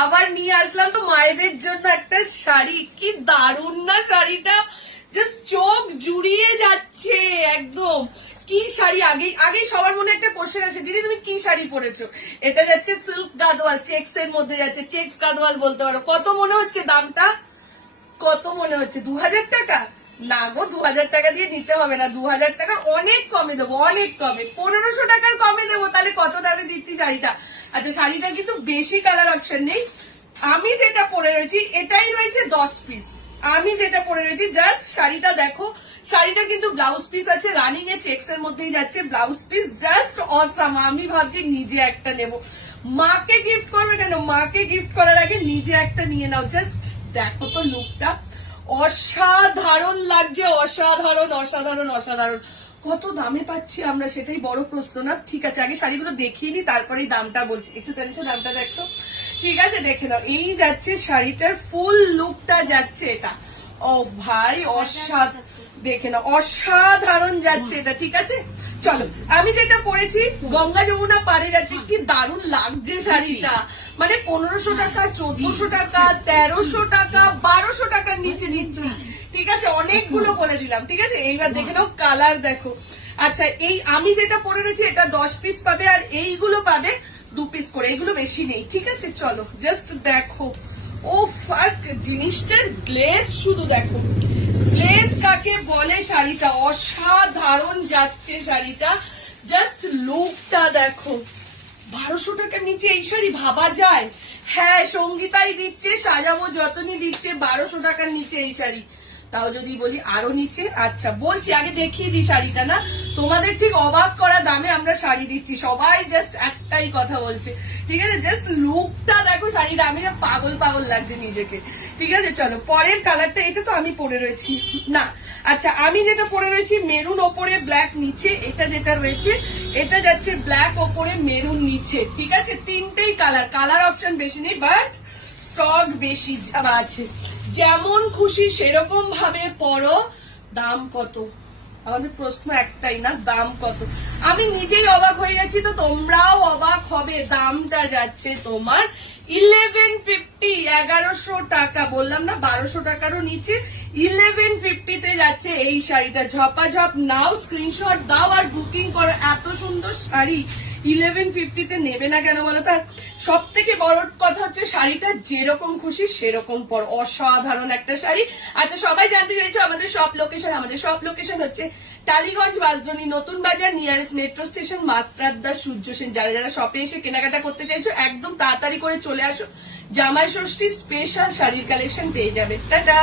আবার নিয়ে আসলাম তো মায়েদের জন্য একটা শাড়ি। কি দারুণ না শাড়িটা, জাস্ট চোখ জুড়িয়ে যাচ্ছে একদম। কি শাড়ি, আগেই সবার মনে একটা কোশ্চেন আসে, দিদি তুমি কি শাড়ি পরেছো? এটা যাচ্ছে সিল্ক গাদোয়াল, চেক্স এর মধ্যে যাচ্ছে, চেক্স গাদোয়াল বলতে পারো। কত মনে হচ্ছে দামটা? কত মনে হচ্ছে? 2000 টাকা? না গো, 2000 টাকা দিয়ে নিতে হবে না। 2000 টাকার অনেক কমে দেবো, অনেক কমে, 1500 টাকার কমে দেবো। তাহলে কত দামে দিচ্ছি শাড়িটা? আচ্ছা, শাড়িটা কিন্তু বেশি কালার অপশন নেই। আমি যেটা পরে রয়েছি এটাই রয়েছে 10 পিস। আমি যেটা পরে রয়েছি, জাস্ট শাড়িটা দেখো। শাড়িটা কিন্তু ব্লাউজ পিস আছে, রানিং এ চেক্স এর মধ্যেই যাচ্ছে ব্লাউজ পিস, জাস্ট অসাম। আমি ভাবছি নিজে একটা নেব, মাকে গিফট করবে কেন, মাকে গিফট করার আগে নিজে একটা নিয়ে নাও। জাস্ট দেখো তো লুকটা, অসাধারণ লাগছে, অসাধারণ অসাধারণ অসাধারণ। কত দামে পাচ্ছি আমরা সেটাই বড় প্রশ্ন না? ঠিক আছে, আগে শাড়িগুলো দেখিয়ে নি, তারপরেই দামটা বলছি। একটু জানিস দামটা দেখো, ঠিক আছে দেখে নাও। এই যাচ্ছে শাড়িটার ফুল লুকটা যাচ্ছে এটা। ও ভাই অসাধারণ, দেখে নাও অসাধারণ যাচ্ছে এটা। ঠিক আছে, চলো। আমি যেটা পরেছি গঙ্গা যমুনা পাড়ে যাচ্ছে, কি দারুণ লাগছে শাড়িটা। মানে 1500 টাকা, 1400 টাকা, 1300 টাকা, 1200 টাকার নিচে নিচ্ছি। ঠিক আছে, অনেকগুলো বলে দিলাম। ঠিক আছে, এইবার দেখে নাও কালার দেখো। আচ্ছা, এই আমি যেটা পরে রয়েছি এটা 10 পিস পাবে, আর এইগুলো পাবে 2 পিস করে, এইগুলো বেশি নেই। ঠিক আছে, চলো জাস্ট দেখো। ও ফাক, জিনিসটার গ্লেজ শুধু দেখো, গ্লেজ কাকে বলে। শাড়িটা অসাধারণ যাচ্ছে শাড়িটা, জাস্ট লুকটা দেখো। 1200 টাকার নিচে এই শাড়ি ভাবা যায়? হ্যাঁ, সঙ্গীতাই দিচ্ছে, সাজাবো যতনই দিচ্ছে 1200 টাকার নিচে এই শাড়ি। তাও যদি বলি আরো নিচে, আচ্ছা বলছি, আগে দেখিয়ে দিই শাড়িটা না, তোমাদের ঠিক অবাক করা দামে আমরা শাড়ি দিচ্ছি। সবাই জাস্ট একটাই কথা বলছে। ঠিক আছে, জাস্ট লুকটা দেখো শাড়িটা, আমি পাগল পাগল লাগছে নিজেকে। ঠিক আছে, চলো পরের কালারটা। এটা তো আমি পরে রয়েছি না, আচ্ছা আমি যেটা পরে রয়েছি মেরুন ওপরে ব্ল্যাক নিচে, এটা যেটা রয়েছে এটা যাচ্ছে ব্ল্যাক ওপরে মেরুন নিচে। ঠিক আছে, তিনটেই কালার, কালার অপশন বেশি নেই, বাট স্টক বেশি আছে। যেমন খুশি সেরকম ভাবে পড়ো। দাম কত? আমাদের প্রশ্ন একটাই না, দাম কত? আমি নিজেই অবাক হয়ে যাচ্ছি, তো তোমরাও অবাক হবে। দামটা যাচ্ছে তোমার 1150, 1100 টাকা। বললাম না 1200 টাকারও নিচে 1150 তে যাচ্ছে এই শাড়িটা। ঝপাঝপ নাও, স্ক্রিনশট দাও আর বুকিং করো। এত সুন্দর শাড়ি 1150 তে নেবে না কেন বলো? তার সব থেকে বড় কথা হচ্ছে শাড়িটা যেরকম খুশি সেরকম পর, অসাধারণ একটা শাড়ি। আচ্ছা, সবাই জানতে চাইছো আমাদের শপ লোকেশন। আমাদের শপ লোকেশন হচ্ছে টালিগঞ্জ, বাজরনি, নতুন বাজার, নিয়ারেস্ট মেট্রো স্টেশন, মাস্টারদা, সূর্য সেন। যারা যারা শপে এসে কেনাকাটা করতে চাইছো একদম তাড়াতাড়ি করে চলে আসো, জামাই ষষ্ঠী স্পেশাল শাড়ির কালেকশন পেয়ে যাবে। টাটা।